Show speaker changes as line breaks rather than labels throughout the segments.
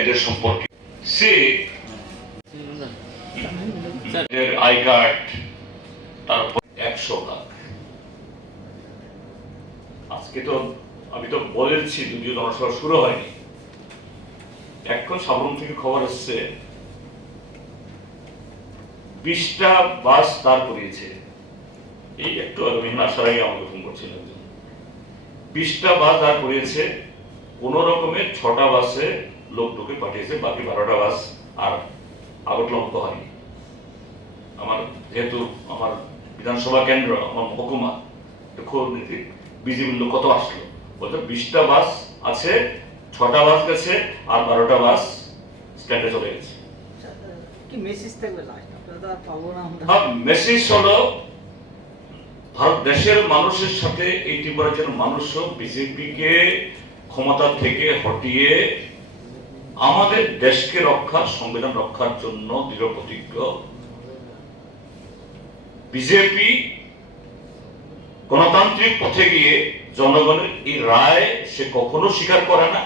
এদের সম্পর্কে। সে এদের আই কার্ড, তারপর একশো লাখ আজকে তো আমি তো বলেছি, যদিও জনসভা শুরু হয়নি। এখন সাবরুম থেকে খবর এসছে বিশটা বাস দাঁড় করিয়েছে। এই একটু মেহমান আসার আগে আমাকে ফোন করছিল একজন। বিশটা বাস দাঁড় করিয়েছে, কোন রকমের ছটা বাসে লোক ঢুকে পাঠিয়েছে বাকি বারোটা বাস আর আগটলম্ব হয়নি। আমার যেহেতু আমার বিধানসভা কেন্দ্র আমার মহকুমা একটু খোঁজ বিজিবির লোক কত আসলো? বলতো বিশটা বাস আছে ছটা বাস গেছে আর বারোটা বাস স্ট্যান্ডে চলে গেছে।
কি মেসেজ
মেসেজ হলো ভারত দেশের মানুষের সাথে এই ত্রিপুরার মানুষও বিজেপিকে ক্ষমতা থেকে হটিয়ে আমাদের দেশকে রক্ষা সংবিধান রক্ষার জন্য দৃঢ় প্রতিজ্ঞ। বিজেপি গণতান্ত্রিক পথে গিয়ে জনগণের এই রায় সে কখনো স্বীকার করে না,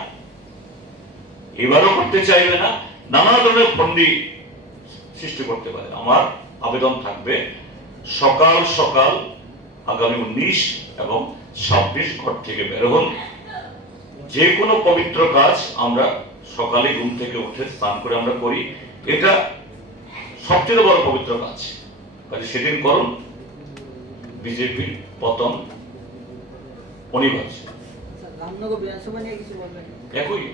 এবারও করতে চাইবে না, নানা ধরনের ফন্ডি সৃষ্টি করতে পারে। আমার আবেদন থাকবে, সকাল সকাল আগামী উনিশ এবং ছাব্বিশ ঘর থেকে বের হন। যে কোনো পবিত্র কাজ আমরা সকালে ঘুম থেকে উঠে স্নান করে আমরা করি। এটা সবচেয়ে বড় পবিত্র কাজ কাজে সেদিন করুন বিজেপির পতন অনিবার্য।
আচ্ছা,
একই।